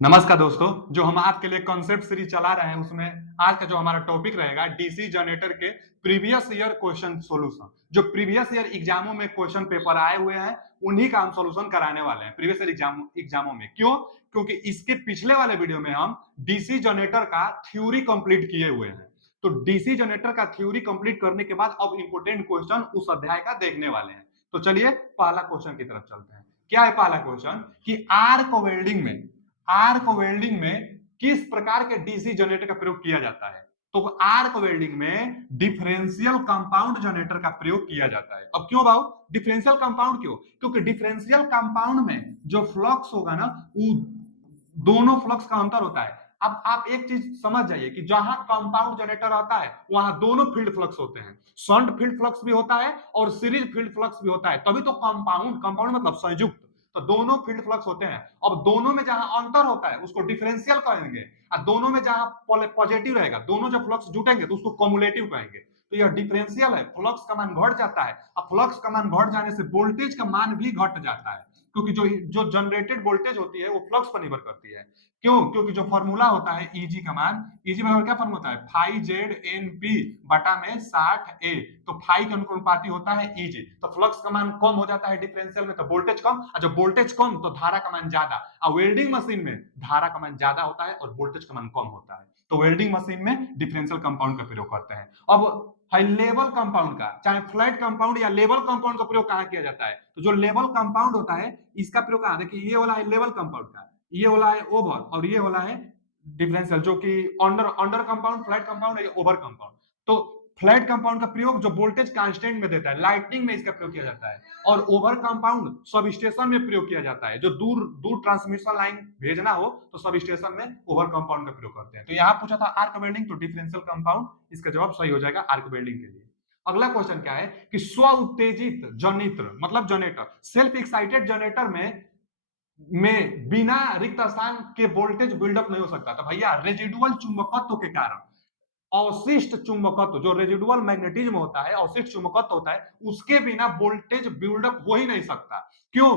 नमस्कार दोस्तों, जो हम आपके लिए कॉन्सेप्ट सीरीज चला रहे हैं उसमें आज का जो हमारा टॉपिक रहेगा डीसी जनरेटर के प्रीवियस ईयर क्वेश्चन सॉल्यूशन। जो प्रीवियस ईयर एग्जामों में क्वेश्चन पेपर आए हुए हैं उन्हीं का हम सॉल्यूशन कराने वाले हैं प्रीवियस ईयर एग्जामों में। क्यों? क्योंकि इसके पिछले वाले वीडियो में हम डीसी जनरेटर का थ्योरी कंप्लीट किए हुए हैं। तो डीसी जनरेटर का थ्योरी कंप्लीट करने के बाद अब इंपोर्टेंट क्वेश्चन उस अध्याय का देखने वाले हैं। तो चलिए पहला क्वेश्चन की तरफ चलते हैं। क्या है पहला क्वेश्चन कि आर्क वेल्डिंग में किस प्रकार के डीसी जनरेटर का प्रयोग किया जाता है? तो आर्क वेल्डिंग में डिफरेंशियल कंपाउंड जनरेटर का प्रयोग किया जाता है। अब क्यों भाऊ डिफरेंशियल कंपाउंड क्यों? क्योंकि डिफरेंशियल कंपाउंड में जो फ्लक्स होगा ना वो दोनों फ्लक्स का अंतर होता है। अब आप एक चीज समझ जाइए कि जहां कंपाउंड जनरेटर आता है वहां दोनों फील्ड फ्लक्स होते हैं। शंट फील्ड फ्लक्स भी होता है और सीरीज फील्ड फ्लक्स भी होता है, तभी तो कंपाउंड मतलब संयुक्त। तो दोनों फील्ड फ्लक्स होते हैं। अब दोनों में जहां अंतर होता है उसको डिफरेंशियल कहेंगे और दोनों में जहां पॉजिटिव रहेगा, दोनों जब फ्लक्स जुटेंगे तो उसको कम्युलेटिव कहेंगे। तो यह डिफरेंशियल है, फ्लक्स का मान घट जाता है। अब फ्लक्स का मान घट जाने से वोल्टेज का मान भी घट जाता है, क्योंकि जो जो जनरेटेड वोल्टेज होती है वो फ्लक्स पर निर्भर करती है। क्यों? क्योंकि जो फॉर्मूला होता है ईजी का मान, ईजी बराबर क्या फॉर्मूला होता है? फाई जेड एन पी बटा में 60 ए। तो फाई के अनुपाती होता है ईजी। तो फ्लक्स का मान कम हो जाता है डिफरेंशियल में, तो वोल्टेज कम, और जब वोल्टेज कम तो धारा का मान ज्यादा। और वेल्डिंग मशीन में धारा का मान ज्यादा होता है और वोल्टेज का मान कम होता है। तो वेल्डिंग मशीन में डिफरेंशियल कंपाउंड का प्रयोग करते हैं। अब है लेवल कंपाउंड का, चाहे फ्लैट कंपाउंड या लेवल कंपाउंड का प्रयोग कहां किया जाता है? तो जो लेवल कंपाउंड होता है इसका प्रयोग कहां? देखिए ये वाला है लेवल कंपाउंड का, ये वाला है ओवर, और ये वाला है डिफरेंशियल, जो कि under under compound, flat compound या ओवर कंपाउंड। तो फ्लैट कंपाउंड का प्रयोग जो वोल्टेज कांस्टेंट में देता है, लाइटनिंग में इसका प्रयोग किया जाता है। और ओवर कंपाउंड सब स्टेशन में प्रयोग किया जाता है, जो दूर दूर ट्रांसमिशन लाइन भेजना हो तो सब स्टेशन में ओवर कंपाउंड का प्रयोग करते हैं। तो यहाँ पूछा था आर्क वेल्डिंग, तो डिफरेंशियल कंपाउंड इसका जवाब सही हो जाएगा आर्क वेल्डिंग के लिए। अगला क्वेश्चन क्या है कि स्व उत्तेजित जनित्र मतलब जनरेटर, सेल्फ एक्साइटेड जनरेटर में बिना रिक्त स्थान के वोल्टेज बिल्डअप नहीं हो सकता। तो भैया रेजिडुअल चुंबकत्व के कारण, अवशिष्ट चुंबकत्व जो रेजिडुअल मैग्नेटिज्म होता है, अवशिष्ट चुंबकत्व होता है, उसके बिना वोल्टेज बिल्डअप हो ही नहीं सकता। क्यों?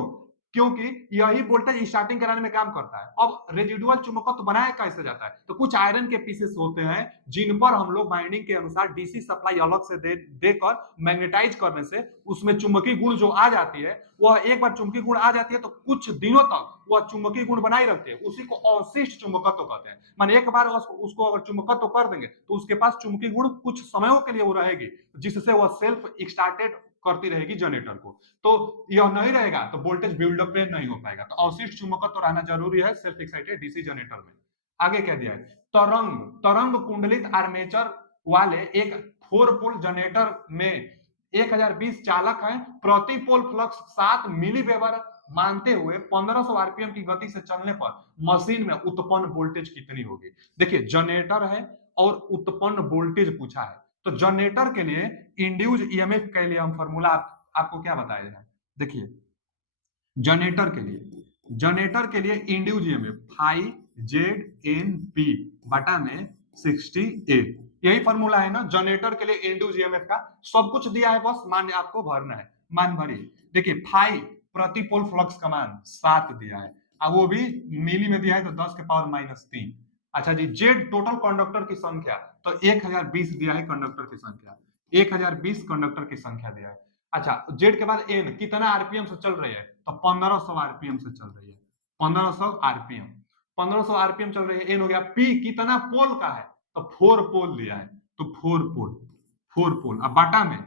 क्योंकि यही वोल्टेज स्टार्टिंग कराने में काम करता है। अब रेजिडुअल चुंबकत्व बनाया कैसे जाता है? तो कुछ आयरन के पीसेस होते हैं जिन पर हम लोग बाइंडिंग के अनुसार डीसी सप्लाई अलग से देकर मैग्नेटाइज करने से उसमें चुंबकीय गुण जो आ जाती है, वह एक बार चुंबकीय गुण आ जाती है तो कुछ दिनों तक वह चुंबकीय गुण बनाए रखते हैं। उसी को अवशिष्ट चुंबकत्व कहते हैं। मान एक बार उसको अगर चुंबकत्व कर देंगे तो उसके पास चुंबकीय गुण कुछ समयों के लिए वो रहेगी, जिससे वह सेल्फ स्टार्टेड करती रहेगी जनरेटर को। तो यह नहीं रहेगा तो वोल्टेज बिल्डअप नहीं हो पाएगा। तो अवशिष्ट चुंबकत्व रहना जरूरी है सेल्फ एक्साइटेड डीसी जनरेटर में। आगे क्या दिया है? तरंग तरंग कुंडलित आर्मेचर वाले एक 4 पोल जनरेटर में 1020 चालक हैं। प्रति पोल फ्लक्स 7 मिली वेबर मानते हुए 1500 आरपीएम की गति से चलने पर मशीन में उत्पन्न वोल्टेज कितनी होगी? देखिए जनरेटर है और उत्पन्न वोल्टेज पूछा है। तो जनरेटर के लिए इंड्यूस ईएमएफ के लिए हम फॉर्मूला आपको क्या बताया जाए? देखिए जनरेटर के लिए induce EMF phi Z N P बटा में 60 ए, यही फॉर्मूला है ना जनरेटर के लिए इंड्यूस ईएमएफ का। सब कुछ दिया है, बस मान आपको भरना है, मान भरिए। देखिए फाई प्रति पोल फ्लक्स का मान 7 दिया है, अब वो भी मिली में दिया है तो 10 के पावर -3। अच्छा जी, जेड टोटल कंडक्टर की संख्या, तो 1020 दिया है कंडक्टर की संख्या, 1020 कंडक्टर की संख्या दिया है। अच्छा जेड के बाद एन कितना आरपीएम से चल रही है? तो 1500 आरपीएम से चल रही है, 1500 आरपीएम, 1500 आरपीएम चल रही है। एन हो गया। पी कितना पोल का है? तो 4 पोल दिया है, तो 4 पोल। अब बाटा में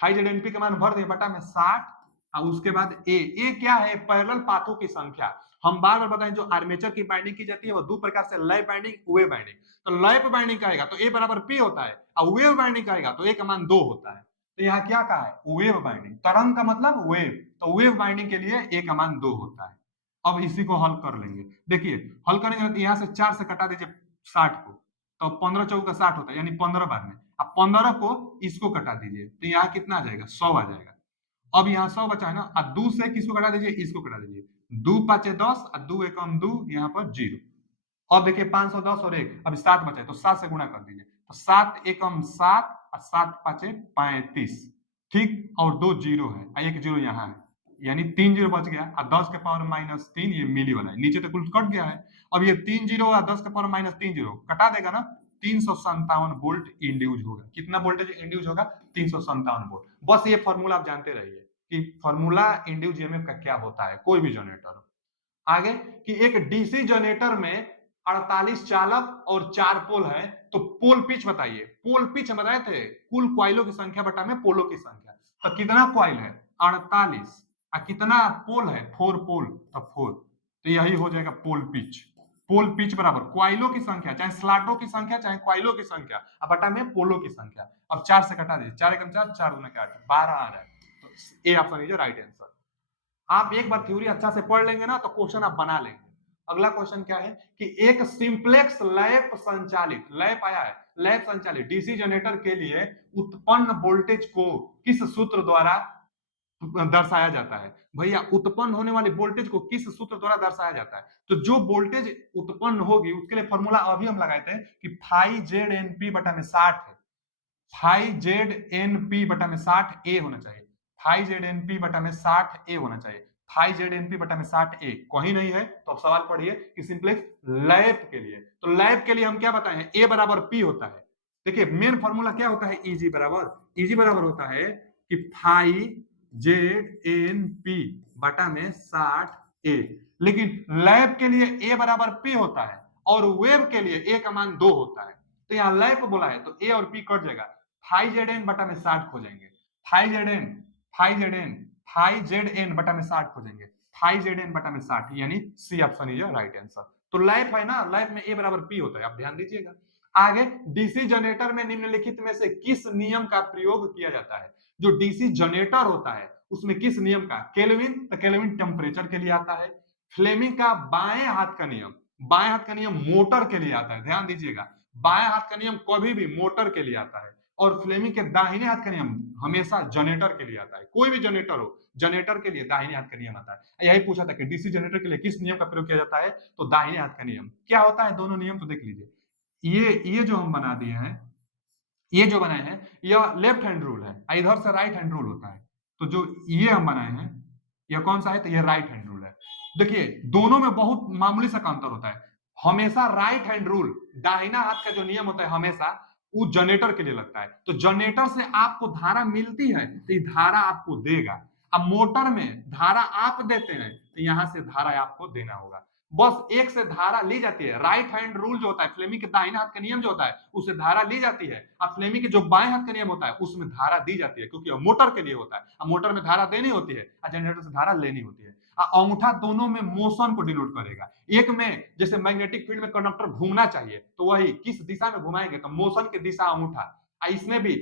फाइव जेड एनपी का मान भर दिए, बटा में 60। और उसके बाद ए क्या है? पैरेलल पाथों की संख्या। हम बार बार बताएं जो आर्मेचर की बाइंडिंग की जाती है वो दो प्रकार से, लैप बाइंडिंग, वेव बाइंडिंग। तो लैप बाइंडिंग कहेगा तो ए बराबर पी होता है, और वेव बाइंडिंग कहेगा तो ए का मान 2 होता है। तो यहाँ क्या कहा है? Wave binding. तरंग का मतलब वेव, तो वेव बाइंडिंग के लिए ए का मान 2 होता है। अब इसी को हल कर लेंगे। देखिए हल करेंगे तो यहाँ से 4 से कटा दीजिए 60 को, तो 15 चौका 60 होता है, यानी 15 बार में। अब 15 को इसको कटा दीजिए तो यहाँ कितना आ जाएगा? 100 आ जाएगा। अब यहाँ 100 बचा है ना, अब 2 से किसको कटा दीजिए? इसको कटा दीजिए। 2 पाँचे 10 और 2 एकम 2, यहाँ पर 0। अब देखिए 510 और 1, अब 7 बचा है तो 7 से गुणा कर दीजिए, तो 7 एकम 7 और 7 पाँचे 35। ठीक, और 2 जीरो है, एक जीरो यहाँ है, यानी 3 जीरो बच गया और 10 के पावर -3 ये मिली वाला है, नीचे तो कुल कट गया है। अब ये 3 जीरो और 10 के पावर -3 जीरो कटा देगा ना, 357 वोल्ट इंड्यूज होगा। कितना वोल्टेज इंड्यूज होगा? 357 वोल्ट। बस ये फॉर्मूला आप जानते रहिए कि फॉर्मूला इंड्यूज ईएमएफ का क्या होता है, कोई भी जनरेटर हो। आगे कि एक डीसी जनरेटर में 48 चालक और 4 पोल है, तो पोल पिच बताइए। पोल पिच हम बताए थे कुल क्वाइलों की संख्या बटा में पोलों की संख्या, तो कितना क्वाइल है? 48। और कितना पोल है? 4 पोल, तो 4। तो यही हो जाएगा पोल पिच। पोल पिच बराबर क्वाइलों की संख्या, चाहे स्लॉटों की संख्या चाहे क्वाइलों की संख्या, और बटा में पोलों की संख्या। अब 4 से कटा दीजिए, 4 एकम 4, 4 दूना 8, 12 आ जाएगा। तो A option is right answer. आप एक बार थ्योरी अच्छा से पढ़ लेंगे ना तो क्वेश्चन आप बना लेंगे। अगला क्वेश्चन क्या है कि एक सिंप्लेक्स लैप संचालित, लैप आया है, लैप संचालित डीसी जनरेटर के लिए उत्पन्न वोल्टेज को किस सूत्र द्वारा दर्शाया जाता है? भैया उत्पन्न होने वाले वोल्टेज को किस सूत्र द्वारा दर्शाया जाता है? तो जो वोल्टेज उत्पन्न होगी उसके लिए फॉर्मूला अभी हम लगाए थे कि फाई जेड एन पी बटा में 60 है। फाई जेड एन पी बटा में 60 ए होना चाहिए। फाई जेड एन पी बटा में 60 ए होना चाहिए। फाई जेड एन पी बटा में 60 ए कहीं नहीं है, तो अब सवाल पढ़िए कि सिंप्लेक्स लैप के लिए, तो लैप के लिए हम क्या बताए हैं? ए बराबर पी होता है। देखिए मेन फॉर्मूला क्या होता है? इजी बराबर होता है कि फाई जेड एन पी बटा में 60 ए। लेकिन लैप के लिए ए बराबर पी होता है और वेव के लिए ए का मान 2 होता है। तो यहाँ लैप बोला है तो ए और पी कट जाएगा, फाई जेड एन बटा में 60 खोजेंगे। फाई जेड एन बटा में 60 खोजेंगे। फाई जेड एन बटा में 60 यानी C option is right answer. तो लैप है ना, लैप में ए बराबर पी होता है, आप ध्यान दीजिएगा। आगे डीसी जनरेटर में निम्नलिखित में से किस नियम का प्रयोग किया जाता है? जो डीसी जनरेटर होता है उसमें किस नियम का? केल्विन, तो केल्विन टेम्परेचर के लिए आता है। फ्लेमिंग का बाएं हाथ का नियम, बाएं हाथ का नियम मोटर के लिए आता है, ध्यान दीजिएगा। बाएं हाथ का नियम कभी भी मोटर के लिए आता है, और फ्लेमिंग के दाहिने हाथ का नियम हमेशा जनरेटर के लिए आता है। कोई भी जनरेटर हो, जनरेटर के लिए दाहिने हाथ का नियम आता है। यही पूछा था कि डीसी जनरेटर के लिए किस नियम का प्रयोग किया जाता है, तो दाहिने हाथ का नियम। क्या होता है दोनों नियम, तो देख लीजिए। ये जो हम बना दिए हैं, ये जो बनाए हैं, यह लेफ्ट हैंड रूल है, इधर से राइट हैंड रूल होता है। तो जो ये हम बनाए हैं, यह कौन सा है? तो ये राइट हैंड रूल है। देखिए दोनों में बहुत मामूली सा अंतर होता है। हमेशा राइट हैंड रूल, दाहिना हाथ का जो नियम होता है हमेशा वो जनरेटर के लिए लगता है। तो जनरेटर से आपको धारा मिलती है तो ये धारा आपको देगा। अब मोटर में धारा आप देते हैं तो यहां से धारा आपको देना होगा। बस एक से धारा ली जाती है। राइट हैंड रूल जो होता है, फ्लेमिंग के दाहिने हाथ का नियम जो होता है उससे धारा ली जाती है, और फ्लेमिंग के जो बाएं हाथ का नियम होता है उसमें धारा दी जाती है, क्योंकि मोटर के लिए होता है। अब मोटर में धारा देनी होती है और जनरेटर से धारा लेनी होती है। अंगूठा दोनों में मोशन को डिनोट करेगा। एक में जैसे मैग्नेटिक फील्ड में कंडक्टर घूमना चाहिए तो वही किस दिशा में घुमाएंगे, तो मोशन की दिशा अंगूठा। इसमें भी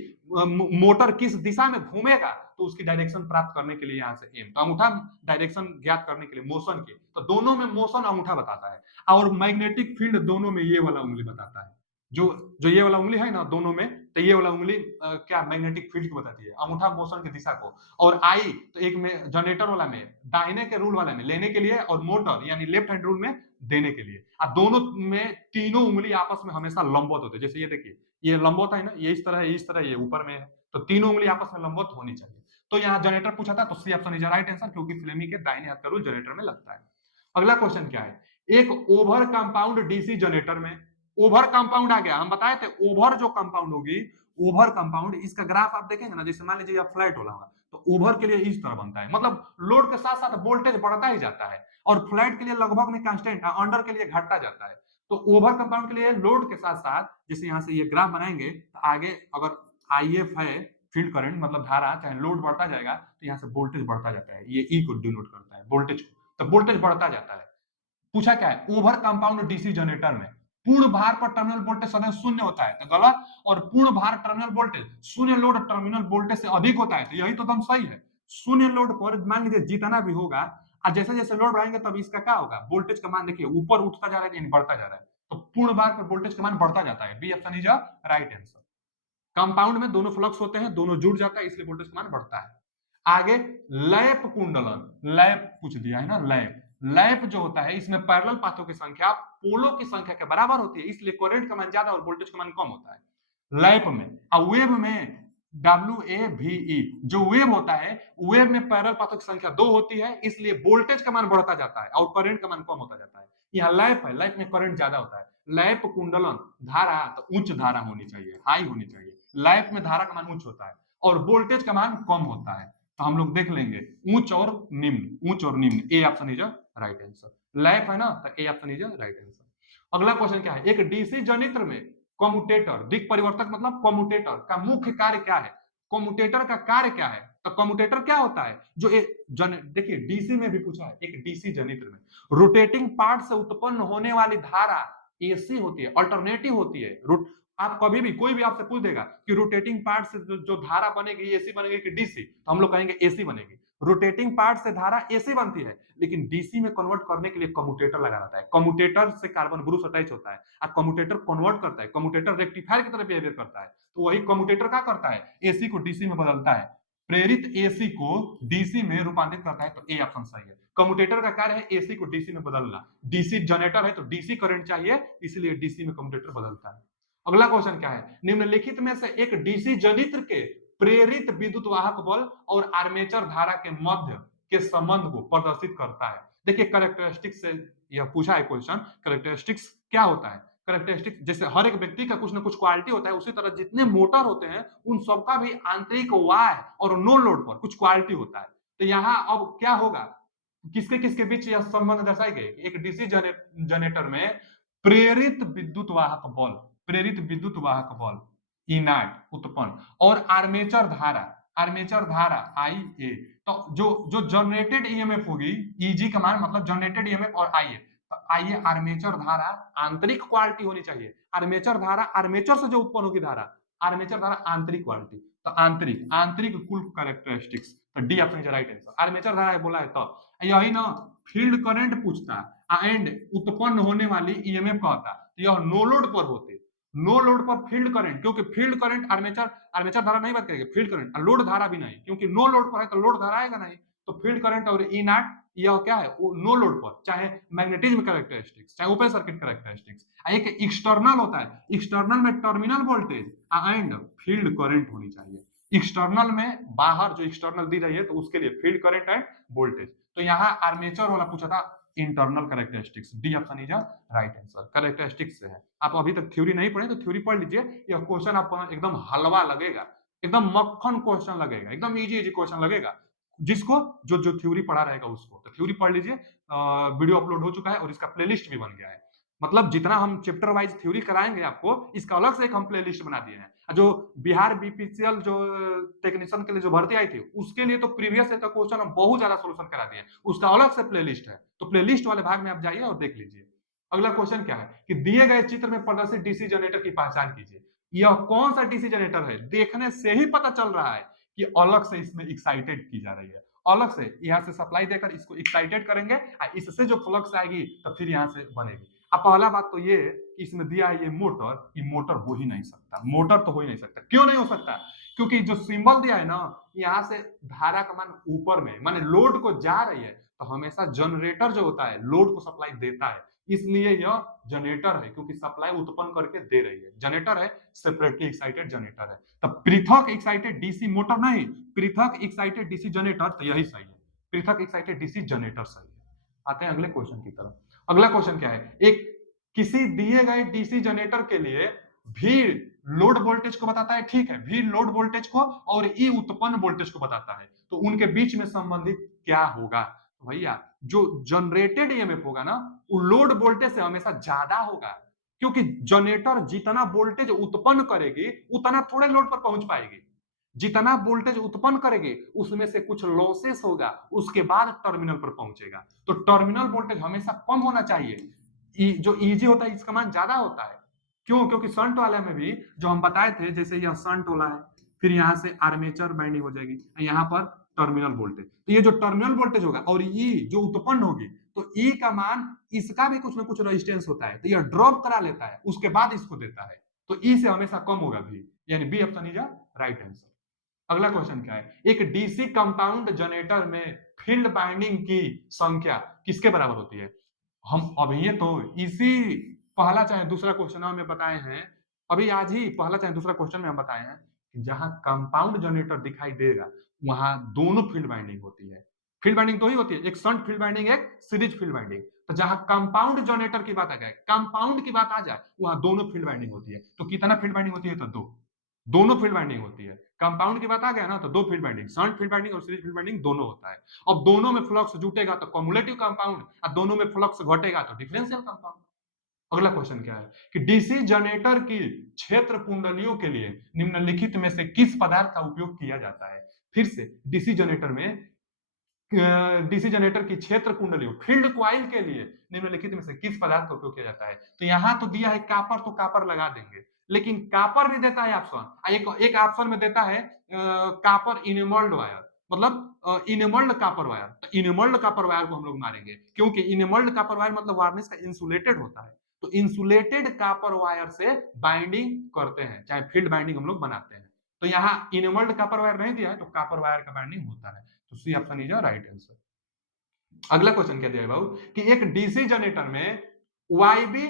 मोटर किस दिशा में घूमेगा तो उसकी डायरेक्शन प्राप्त करने के लिए यहाँ से एम, तो अंगूठा डायरेक्शन ज्ञात करने के लिए मोशन की, तो दोनों में मोशन अंगूठा बताता है। और मैग्नेटिक फील्ड दोनों में ये वाला उंगली बताता है। जो जो ये वाला उंगली है ना दोनों में, तो ये वाला उंगली क्या मैग्नेटिक फील्ड को बताती है, अंगूठा मोशन की दिशा को। और आई तो एक में जनरेटर वाला में दाहिने के रूल वाले में लेने के लिए, और मोटर यानी लेफ्ट हैंड रूल में देने के लिए। और दोनों में तीनों उंगली आपस में हमेशा लंबवत होते हैं। जैसे ये देखिए ये लंबवत है ना, ये इस तरह है, इस तरह, ये ऊपर में है, तो तीनों उंगली आपस में लंबवत होनी चाहिए। तो यहाँ जनरेटर पूछा था तो C option is right answer, क्योंकि फ्लेमिंग के दाहिने हाथ का रूल जनरेटर में लगता है। अगला क्वेश्चन क्या है? एक ओवर कंपाउंड डीसी जनरेटर में, ओवर कंपाउंड आ गया, हम बताए थे ओवर जो कंपाउंड होगी, ओवर कंपाउंड, इसका ग्राफ आप देखेंगे ना, जैसे मान लीजिए यह फ्लैट वाला होगा तो ओवर के लिए इस तरह बनता है, मतलब लोड के साथ साथ वोल्टेज बढ़ता ही जाता है, और फ्लैट के लिए लगभग में कांस्टेंट, अंडर के लिए घटता जाता है। तो ओवर कंपाउंड के लिए लोड के साथ साथ, जैसे यहाँ से ये ग्राफ बनाएंगे तो आगे अगर आईएफ है फील्ड करंट मतलब धारा, चाहे लोड बढ़ता जाएगा तो यहाँ से वोल्टेज बढ़ता जाता है, ये ई को डिनोट करता है वोल्टेज को, तो वोल्टेज बढ़ता जाता है। पूछा क्या है? ओवर कंपाउंड डीसी जनरेटर में पूर्ण भार पर टर्मिनल वोल्टेज सदैव शून्य होता है, तो गलत। और पूर्ण भार टर्मिनल वोल्टेज शून्य लोड टर्मिनल वोल्टेज से अधिक होता है, तो यही तो एकदम सही है। शून्य लोड पर मान लीजिए जितना भी होगा, और जैसे जैसे लोड बढ़ाएंगे तब इसका क्या होगा, वोल्टेज का मान देखिए ऊपर उठता जा रहा है, बढ़ता जा रहा है, तो पूर्ण भार पर वोल्टेज का मान बढ़ता जाता है। B option is a right answer. Compound में दोनों फ्लक्स होते हैं, दोनों जुड़ जाता है, इसलिए वोल्टेज का मान बढ़ता है। आगे लैप कुंडलन, लैप पूछ दिया है ना, लैप, लैप जो होता है इसमें पैरेलल पाथों की संख्या पोलों की संख्या के बराबर होती है, इसलिए करंट का मान ज्यादा और वोल्टेज का मान कम होता है लैप में। और वेव में WAVE जो वेव होता है, वेव में पैरेलल पाथों की संख्या 2 होती है, इसलिए वोल्टेज का मान बढ़ता जाता है और करंट का मान कम होता जाता है। यहाँ लैंप है, लैंप में करंट ज्यादा होता है। लैंप कुंडलन धारा तो उच्च धारा होनी चाहिए, हाई होनी चाहिए। लैंप में धारा का मान उच्च होता है और वोल्टेज का मान कम होता है। तो हम लोग देख लेंगे उच्च और निम्न, उच्च और निम्न। ए option is right answer. Lamp है ना, तो A option is right answer. अगला क्वेश्चन क्या है, एक डीसी जनित्र में कम्यूटेटर, दिक् परिवर्तक मतलब कम्यूटेटर का मुख्य कार्य क्या है? कम्यूटेटर का कार्य क्या है? तो कम्यूटेटर क्या होता है? जो देखिए डीसी में भी पूछा है, एक डीसी जनित्र में रोटेटिंग पार्ट से उत्पन्न होने वाली धारा एसी होती है, अल्टरनेटिव होती है। आप कभी भी कोई भी आपसे पूछ देगा कि रोटेटिंग पार्ट से जो धारा बनेगी एसी बनेगी कि डीसी, तो हम लोग कहेंगे एसी बनेगी। रोटेटिंग पार्ट से धारा एसी बनती है, लेकिन डीसी में कन्वर्ट करने के लिए कम्यूटेटर लगा रहता है। कम्यूटेटर से कार्बन ब्रूस अटैच होता है और कम्यूटेटर कन्वर्ट करता है, कम्यूटेटर रेक्टिफायर की तरह बिहेवियर करता है। तो वही कम्यूटेटर क्या करता है, एसी को डीसी में बदलता है, प्रेरित एसी को डीसी में रूपांतरित करता है। तो ए ऑप्शन सही है। कम्यूटेटर का कार्य है एसी को डीसी में बदलना। डीसी जनरेटर है तो डीसी करंट चाहिए, इसलिए डीसी में कम्यूटेटर बदलता है। अगला क्वेश्चन क्या है, निम्नलिखित में से एक डीसी जनित्र के प्रेरित विद्युत वाहक बल और आर्मेचर धारा के मध्य के संबंध को प्रदर्शित करता है। देखिए कैरेक्टरिस्टिक्स से यह पूछा है क्वेश्चन, कैरेक्टरिस्टिक्स क्या होता है? कैरेक्टरिस्टिक्स जैसे हर एक व्यक्ति का कुछ ना कुछ क्वालिटी होता है, उसी तरह जितने मोटर होते हैं उन सबका भी आंतरिक वाय और नो लोड पर कुछ क्वालिटी होता है। तो यहाँ अब क्या होगा, किसके किसके बीच यह संबंध दर्शाई गई? एक डीसी जनरेटर में प्रेरित विद्युत वाहक बल, प्रेरित विद्युत वाहक बल इनाट उत्पन्न और आर्मेचर धारा आई ए, तो जो जनरेटेड ईएमएफ होगी, ईजी का मान मतलब जनरेटेड ईएमएफ और आई ए, तो आई ए आर्मेचर धारा आंतरिक क्वालिटी होनी चाहिए। आर्मेचर धारा, आर्मेचर से जो उत्पन्न होगी धारा, आर्मेचर धारा आंतरिक क्वालिटी, तो आंतरिक आंतरिक कुल कैरेक्टरिस्टिक्स, तो D option is right answer. Armature धारा बोला है तब यही ना, फील्ड करंट पूछता एंड उत्पन्न होने वाली ईएमएफ का होता, तो यह नो लोड पर होते, नो लोड पर फील्ड करंट, क्योंकि फील्ड करंट आर्मेचर आर्मेचर धारा नहीं बात करेगी, फील्ड करंट, लोड धारा भी नहीं, क्योंकि नो लोड पर है तो लोड धारा आएगा नहीं। तो फील्ड करंट और ई नॉट यह क्या है, वो नो लोड पर, चाहे मैग्नेटिज्म कैरेक्टरिस्टिक्स चाहे ओपन सर्किट कैरेक्टरिस्टिक्स। एक एक्सटर्नल होता है, एक्सटर्नल में terminal voltage and field current होनी चाहिए। एक्सटर्नल में बाहर जो एक्सटर्नल दी रही है तो उसके लिए फील्ड करंट एंड वोल्टेज। तो यहाँ आर्मेचर वाला पूछा था internal characteristics, D option is right answer. Characteristics से है, आप अभी तक थ्योरी नहीं पढ़े तो थ्योरी पढ़ लीजिए, यह क्वेश्चन आपको एकदम हलवा लगेगा, एकदम मक्खन क्वेश्चन लगेगा, एकदम इजी इजी क्वेश्चन लगेगा जिसको जो जो थ्योरी पढ़ा रहेगा उसको। तो थ्योरी पढ़ लीजिए, वीडियो अपलोड हो चुका है और इसका प्लेलिस्ट भी बन गया है। मतलब जितना हम चैप्टर वाइज थ्योरी कराएंगे आपको, इसका अलग से एक हम प्लेलिस्ट बना दिए हैं। जो बिहार बीपीसीएल जो टेक्नीशियन के लिए जो भर्ती आई थी उसके लिए तो प्रीवियस क्वेश्चन हम बहुत ज्यादा सोल्यूशन करा दिए, उसका अलग से प्लेलिस्ट है। तो प्लेलिस्ट वाले भाग में आप जाइए और देख लीजिए। अगला क्वेश्चन क्या है कि दिए गए चित्र में प्रदर्शित डीसी जनरेटर की पहचान कीजिए। यह कौन सा डीसी जनरेटर है? देखने से ही पता चल रहा है कि अलग से इसमें एक्साइटेड की जा रही है, अलग से यहाँ से सप्लाई देकर इसको एक्साइटेड करेंगे, इससे जो फ्लक्स आएगी तो फिर यहाँ से बनेगी। अब पहला बात तो ये कि इसमें दिया है ये मोटर हो ही नहीं सकता, मोटर तो हो ही नहीं सकता। क्यों नहीं हो सकता? क्योंकि जो सिंबल दिया है ना, यहाँ से धारा का मान ऊपर में, माने लोड को जा रही है, तो हमेशा जनरेटर जो होता है लोड को सप्लाई देता है, इसलिए यह जनरेटर है, क्योंकि सप्लाई उत्पन्न करके दे रही है। जनरेटर है, सेपरेटली एक्साइटेड जनरेटर है। तब पृथक एक्साइटेड डीसी मोटर नहीं, पृथक एक्साइटेड डीसी जनरेटर, तो यही सही है, पृथक एक्साइटेड डीसी जनरेटर सही है। आते हैं अगले क्वेश्चन की तरफ। अगला क्वेश्चन क्या है, एक किसी दिए गए डीसी जनरेटर के लिए भी लोड वोल्टेज को बताता है, ठीक है, भी लोड वोल्टेज को और ई उत्पन्न वोल्टेज को बताता है, तो उनके बीच में संबंधित क्या होगा? भैया जो जनरेटेड ईएमएफ होगा ना, वो लोड वोल्टेज से हमेशा ज्यादा होगा, क्योंकि जनरेटर जितना वोल्टेज उत्पन्न करेगी उतना थोड़े लोड पर पहुंच पाएगी। जितना वोल्टेज उत्पन्न करेगी उसमें से कुछ लॉसेस होगा, उसके बाद टर्मिनल पर पहुंचेगा। तो टर्मिनल वोल्टेज हमेशा कम होना चाहिए, जो ईजी होता है इसका मान ज्यादा होता है। क्यों? क्योंकि शंट वाले में भी जो हम बताए थे, जैसे यह शंट वाला है, फिर यहाँ से आर्मेचर बाइंडिंग हो जाएगी, यहाँ पर टर्मिनल वोल्टेज, तो ये जो टर्मिनल वोल्टेज होगा और ई जो उत्पन्न होगी, तो ई का मान इसका भी कुछ ना कुछ रेजिस्टेंस होता है, तो यह ड्रॉप करा लेता है, उसके बाद इसको देता है, तो ई से हमेशा कम होगा भी, यानी B option is right answer. अगला क्वेश्चन क्या है, एक डीसी कंपाउंड जनरेटर में फील्ड बाइंडिंग की संख्या किसके बराबर होती है? हम अभी ये तो इसी पहला चाहे दूसरा क्वेश्चन में बताए हैं, अभी आज ही पहला चाहे दूसरा क्वेश्चन में हम बताए हैं जहां कंपाउंड जनरेटर दिखाई देगा वहां दोनों फील्ड बाइंडिंग होती है। फील्ड बाइंडिंग तो ही होती है, एक शंट फील्ड बाइंडिंग, एक सीरीज फील्ड बाइंडिंग। तो जहां कंपाउंड जनरेटर की बात आ जाए, कंपाउंड की बात आ जाए, वहां दोनों फील्ड बाइंडिंग होती है। तो कितना फील्ड बाइंडिंग होती है? तो दो, दोनों फील्ड बाइंडिंग होती है। कंपाउंड की बात आ गया ना, तो दो field binding, shunt field binding और सीरीज फील्ड बाइंडिंग दोनों होता है। अब दोनों में फ्लक्स जुटेगा तो कम्युलेटिव कंपाउंड, और दोनों में फ्लक्स घटेगा तो डिफरेंशियल कंपाउंड। अगला क्वेश्चन क्या है कि डीसी जनरेटर की क्षेत्र कुंडलियों के लिए निम्नलिखित में से किस पदार्थ का उपयोग किया जाता है? फिर से डीसी जनरेटर में डीसी जनरेटर की क्षेत्र कुंडलियों, फील्ड क्वाइल के लिए निम्नलिखित में से किस पदार्थ का उपयोग किया जाता है? तो यहां तो दिया है कापर, तो कापर लगा देंगे, लेकिन कापर भी देता है ऑप्शन, एक ऑप्शन में देता है कापर इनेमल्ड वायर, मतलब इनेमल्ड कापर वायर। तो इनेमल्ड कापर वायर को हम लोग मारेंगे, क्योंकि इनेमल्ड कापर वायर मतलब वार्निश का इंसुलेटेड होता है। तो इंसुलेटेड कापर वायर से बाइंडिंग करते हैं, चाहे फील्ड बाइंडिंग हम लोग बनाते हैं। तो यहाँ इनेमल्ड कापर वायर नहीं दिया है, तो कापर वायर का बाइंडिंग होता है। तो C option is right answer. अगला क्वेश्चन क्या दिया है बाबू कि एक डीसी जनरेटर में वाईबी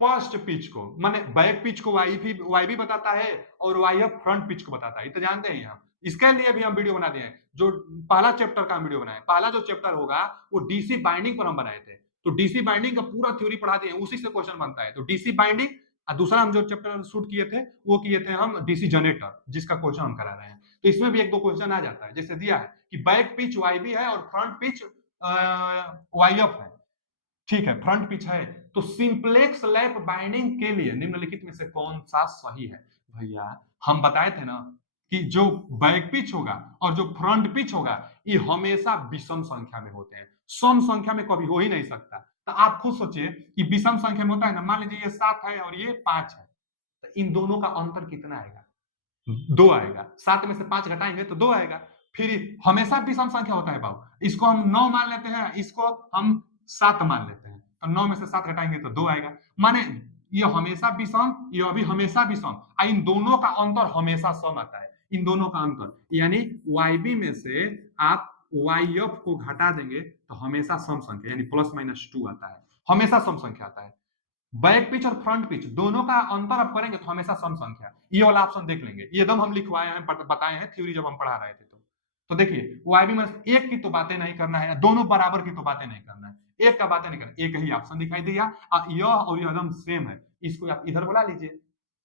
फर्स्ट पिच को, माने बैक पिच को वाईबी बताता है, और वाईएफ फ्रंट पिच को बताता है। ये तो जानते हैं हम, इसके लिए भी हम वीडियो बना दिए हैं। जो पहला चैप्टर का वीडियो बनाए, पहला जो चैप्टर होगा वो डीसी बाइंडिंग पर हम बनाए थे। तो डीसी बाइंडिंग का पूरा थ्योरी पढ़ा दिए, उसी से क्वेश्चन बनता है। तो डीसी बाइंडिंग, और दूसरा हम जो चैप्टर शूट किए थे वो किए थे हम डीसी जनरेटर, जिसका क्वेश्चन हम करा रहे हैं। तो इसमें भी एक दो क्वेश्चन आ जाता है, जैसे दिया है कि बैक पिच वाईबी है और फ्रंट पिच वाईएफ है। ठीक है, फ्रंट पिच है, तो सिंप्लेक्स लैप बाइंडिंग के लिए निम्नलिखित में से कौन सा सही है? भैया हम बताए थे ना कि जो बैक पिच होगा और जो फ्रंट पिच होगा ये हमेशा विषम संख्या में होते हैं, सम संख्या में कभी हो ही नहीं सकता। तो आप खुद सोचिए कि विषम संख्या में होता है ना, मान लीजिए ये 7 है और ये 5 है, तो इन दोनों का अंतर कितना आएगा? 2 आएगा। 7 में से 5 घटाएंगे तो 2 आएगा। फिर हमेशा विषम संख्या होता है बाबू, इसको हम 9 मान लेते हैं, इसको हम 7 मान लेते हैं, तो 9 में से 7 घटाएंगे तो 2 आएगा। माने ये हमेशा विषम, ये भी हमेशा विषम, इन दोनों का अंतर हमेशा सम आता है। इन दोनों का अंतर यानी वाईबी में से आप वाईएफ को घटा देंगे तो हमेशा सम संख्या यानी प्लस माइनस 2 आता है, हमेशा सम संख्या आता है। बैक पिच और फ्रंट पिच दोनों का अंतर आप करेंगे तो हमेशा सम संख्या, ये वाला ऑप्शन देख लेंगे, ये एकदम हम लिखवाए हैं, बताए हैं थ्योरी जब हम पढ़ा रहे थे। तो देखिए वाईबी में एक की तो बातें नहीं करना है, दोनों बराबर की तो बातें नहीं करना है, एक का बातें नहीं करना, एक ही ऑप्शन दिखाई दिया, यह और यह एकदम सेम है, इसको आप इधर बुला लीजिए,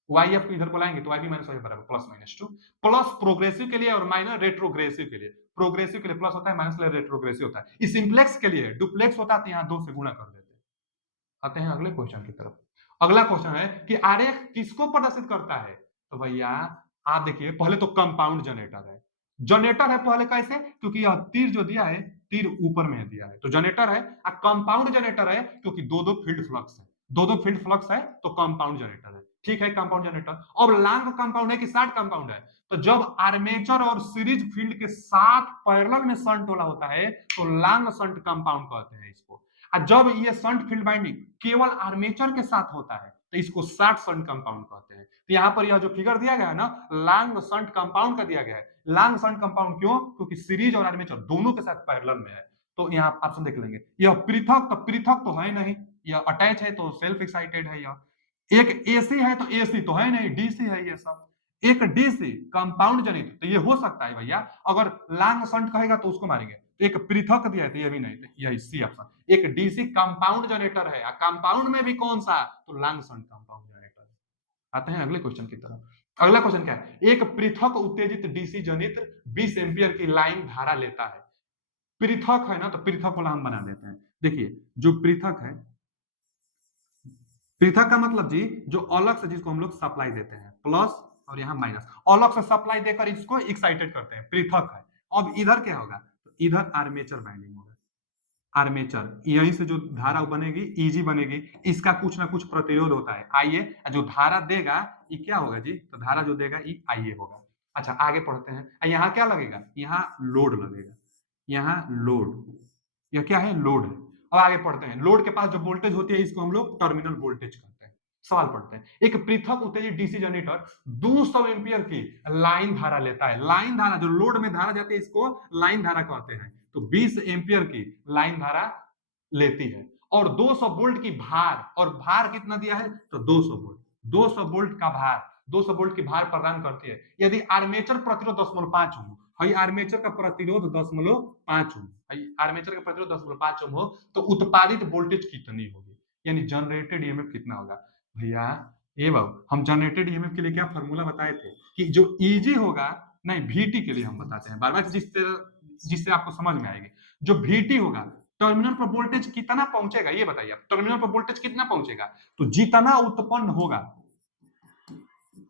वाईएफ को इधर बुलाएंगे तो वाईबी माइनस वाई बराबर प्लस माइनस 2, प्लस प्रोग्रेसिव के लिए और माइनस रेट्रोग्रेसिव के लिए, प्रोग्रेसिव के लिए प्लस होता है, माइनस के लिए रेट्रोग्रेसिव होता है। इस सिंप्लेक्स के लिए डुप्लेक्स होता है तो यहाँ 2 से गुणा कर देते हैं। आते हैं अगले क्वेश्चन की तरफ। अगला क्वेश्चन है कि आरेख किसको प्रदर्शित करता है? तो भैया आप देखिए, पहले तो कंपाउंड जनरेटर है, जनरेटर है पहले कैसे, क्योंकि यह तीर जो दिया है, तीर ऊपर में दिया है तो जनरेटर है। कंपाउंड जनरेटर है क्योंकि दो दो फील्ड फ्लक्स है, दो दो फील्ड फ्लक्स है तो कंपाउंड जनरेटर है। ठीक है, कंपाउंड जनरेटर। अब लॉन्ग कंपाउंड है कि शॉर्ट कंपाउंड है? तो जब आर्मेचर और सीरीज फील्ड के साथ पैरेलल में शंट वाला होता है तो लॉन्ग शंट कंपाउंड कहते हैं इसको। और जब ये शंट फील्ड बाइंडिंग केवल आर्मेचर के साथ होता है तो इसको शॉर्ट शंट कंपाउंड कहते हैं। तो यहाँ पर यह जो फिगर दिया गया है ना, लॉन्ग शंट कंपाउंड का दिया गया है। लॉन्ग शंट कंपाउंड क्यों? क्योंकि सीरीज और आर्मेचर दोनों के साथ पैरेलल में है। तो यहाँ ऑप्शन देख लेंगे, यह पृथक तो है नहीं, यह अटैच है तो सेल्फ एक्साइटेड है। यह एक एसी है तो एसी तो है नहीं, डीसी है ये सब। एक डीसी कंपाउंड जनित तो ये हो सकता है भैया, अगर लॉन्ग शंट कहेगा तो उसको मारेंगे। एक पृथक दिया है तो ये भी नहीं, यही सी ऑप्शन। एक डीसी कंपाउंड जनरेटर है, कंपाउंड में भी कौन सा? तो लॉन्ग शंट कंपाउंड जनरेटर। आते हैं अगले क्वेश्चन की तरफ। अगला क्वेश्चन क्या है? एक पृथक उत्तेजित डीसी जनित 20 एम्पियर की लाइन धारा लेता है। पृथक है ना, तो पृथक वाला हम बना देते हैं। देखिए जो पृथक है, पृथक का मतलब जी जो अलग से, जिसको हम लोग सप्लाई देते हैं, प्लस और यहाँ माइनस, अलग से सप्लाई देकर इसको एक्साइटेड करते हैं, पृथक है। अब इधर क्या होगा? तो इधर आर्मेचर बाइंडिंग होगा, आर्मेचर यहीं से जो धारा बनेगी ईजी बनेगी, इसका कुछ ना कुछ प्रतिरोध होता है आइए, जो धारा देगा ये क्या होगा जी? तो धारा जो देगा ये आइए होगा। अच्छा आगे पढ़ते हैं, यहाँ क्या लगेगा? यहाँ लोड लगेगा, यहाँ लोड, यह क्या है? लोड है। अब आगे पढ़ते हैं, लोड के पास जो वोल्टेज होती है इसको हम लोग टर्मिनल वोल्टेज कहते हैं। सवाल पढ़ते हैं, एक पृथक उत्तेजित डीसी जनरेटर 200 एम्पियर की लाइन धारा लेता है। लाइन धारा जो लोड में धारा जाती है इसको लाइन धारा कहते हैं। तो 20 एम्पियर की लाइन धारा लेती है और 200 वोल्ट की भार, और भार कितना दिया है? तो 200 वोल्ट, 200 वोल्ट का भार 200 वोल्ट की भार प्रदान करती है। यदि आर्मेचर प्रतिरोध 10.5 ओम, हई आर्मेचर का प्रतिरोध 10.5 ओम, हई आर्मेचर का प्रतिरोध 10.5 ओम हो, तो उत्पादित वोल्टेज कितनी होगी, यानी जनरेटेड ईएमएफ कितना होगा। भैया ये बाबू, हम जनरेटेड ईएमएफ के लिए क्या फॉर्मूला बताए थे कि जो ईजी होगा, नहीं वीटी के लिए हम बताते हैं बार बार, जिससे आपको समझ में आएगी। जो वीटी होगा, टर्मिनल पर वोल्टेज कितना पहुंचेगा ये बताइए आप, टर्मिनल पर वोल्टेज कितना पहुंचेगा, तो जितना उत्पन्न होगा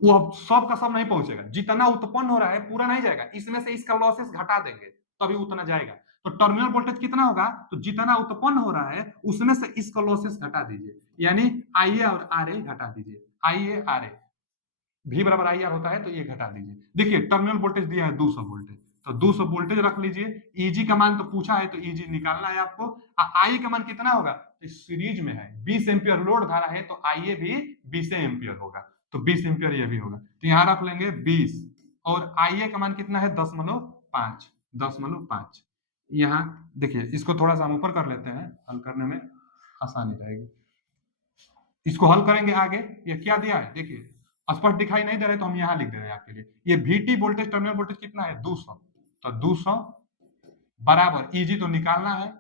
वो सब का सब नहीं पहुंचेगा, जितना उत्पन्न हो रहा है पूरा नहीं जाएगा, इसमें से इसका लॉसेस घटा देंगे तभी उतना जाएगा। तो टर्मिनल वोल्टेज कितना होगा, तो जितना उत्पन्न हो रहा है उसमें से इसका लॉसेस घटा दीजिए, यानी आईए और आर ए घटा दीजिए, आईए आर ए, V बराबर आई आर होता है, तो ये घटा दीजिए। देखिए टर्मिनल वोल्टेज दिया है 200 वोल्टेज, तो 200 वोल्टेज रख लीजिए। ईजी का मान तो पूछा है, तो ईजी निकालना है आपको। आई का मान कितना होगा, इस सीरीज में है 20 एम्पियर लोड धारा है, तो आईए भी 20 एम्पियर होगा, तो 20 एम्पियर ये भी होगा, तो यहाँ रख लेंगे 20, और आईए का मान कितना है 10.5, 10.5। यहाँ देखिए इसको थोड़ा सा हम ऊपर कर लेते हैं, हल करने में आसानी रहेगी। इसको हल करेंगे आगे, ये क्या दिया है देखिए, स्पष्ट दिखाई नहीं दे रहे तो हम यहाँ लिख दे रहे हैं आपके लिए। ये VT वोल्टेज, टर्मिनल वोल्टेज कितना है 200, तो 200 बराबर ईजी तो निकालना है,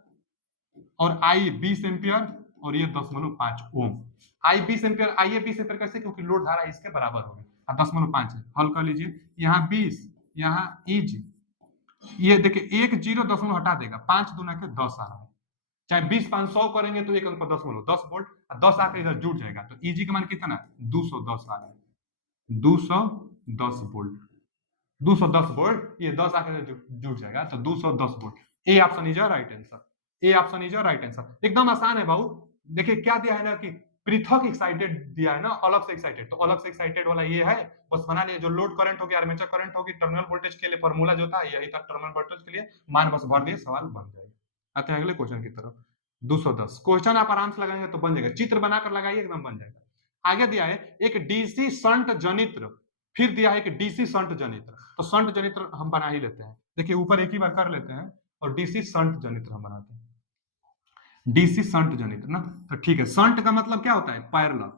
और आई 20 एम्पियर और ये 10.5 ओम। आई 20 एम्पियर, आई 20 एम्पियर कैसे, क्योंकि लोड धारा इसके बराबर होगी, 10.5 है। हल कर लीजिए, यहाँ 20, यहाँ ईजी, ये देखिए 1 0 दशमलव हटा देगा, 5 दूना के 10 आ रहा है, चाहे 20 500 करेंगे तो एक अंक पर 10 वोल्ट, 10 आकर इधर जुड़ जाएगा, तो ईजी का मान कितना 210 आ रहा है, 210 वोल्ट, 210 वोल्ट, ये 10 आकर जुड़ जाएगा, तो 210 volt. A option is right answer, A option is right answer, एकदम आसान है बाबू। देखिए क्या दिया है ना कि पृथक एक्साइटेड दिया है ना, अलग से एक्साइटेड, तो अलग से एक्साइटेड वाला ये है, बस बना लिए। जो लोड करंट होगी, आर्मेचर करंट होगी, टर्मिनल वोल्टेज के लिए फॉर्मूला जो था यही था, टर्मिनल वोल्टेज के लिए मान बस भर दिए, सवाल बन जाएगा। आते हैं अगले क्वेश्चन की तरफ। 210 क्वेश्चन आप आराम से लगाएंगे तो बन जाएगा, चित्र बनाकर लगाइए एकदम बन जाएगा। आगे दिया है एक डीसी शंट जनित्र, फिर दिया है एक डीसी शंट जनित्र, तो शंट जनित्र हम बना ही लेते हैं। देखिए ऊपर एक ही बार कर लेते हैं, और डीसी शंट जनित्र हम बनाते हैं, डीसी शंट जनित्र ना, तो ठीक है। शंट का मतलब क्या होता है, पैरेलल,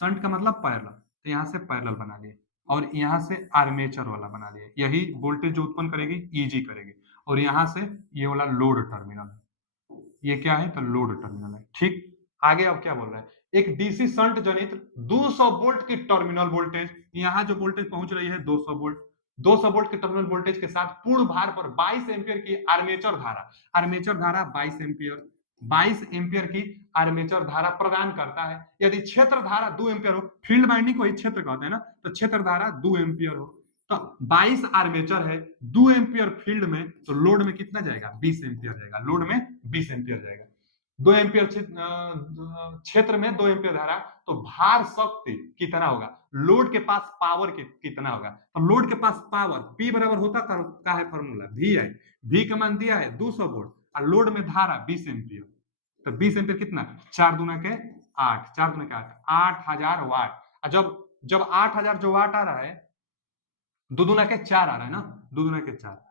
शंट का मतलब पैरेलल, तो यहाँ से पैरेलल बना लिए, और यहाँ से आर्मेचर वाला बना लिए, यही वोल्टेज जो उत्पन्न करेगी ईजी करेगी, और यहाँ से ये वाला लोड टर्मिनल है, ये क्या है, तो लोड टर्मिनल है, ठीक। आगे अब क्या बोल रहा है, एक डीसी शंट जनित्र 200 वोल्ट की टर्मिनल वोल्टेज, यहाँ जो वोल्टेज पहुंच रही है 200 वोल्ट, 200 वोल्ट के टर्मिनल वोल्टेज के साथ पूर्ण भार पर 22 एम्पियर की आर्मेचर धारा, आर्मेचर धारा 22 एम्पियर, 22 एम्पियर की आर्मेचर धारा प्रदान करता है। यदि क्षेत्र धारा 2 एम्पियर हो, फील्ड वाइंडिंग को ही क्षेत्र कहते हैं ना, तो क्षेत्र धारा 2 एम्पियर हो, तो 22 आर्मेचर है, 2 एम्पियर फील्ड में, तो लोड में कितना जाएगा 20 एम्पियर जाएगा, लोड में 20 एम्पियर जाएगा। 2 एम्पियर क्षेत्र में 2 एम्पियर धारा, तो भार शक्ति कितना होगा, लोड के पास पावर कितना होगा, तो लोड के पास पावर P बराबर होता का है फॉर्मूला V है, V का मान दिया है 200 वोल्ट, और लोड में धारा 20 एम्पियर, तो 20 एम्पियर कितना 4 दूना के 8, 4 दूना के 8, 8000 वाट। जब 8000 जो वाट आ रहा है, 2 दूना के 4 आ रहा है ना, 2 दूना के 4,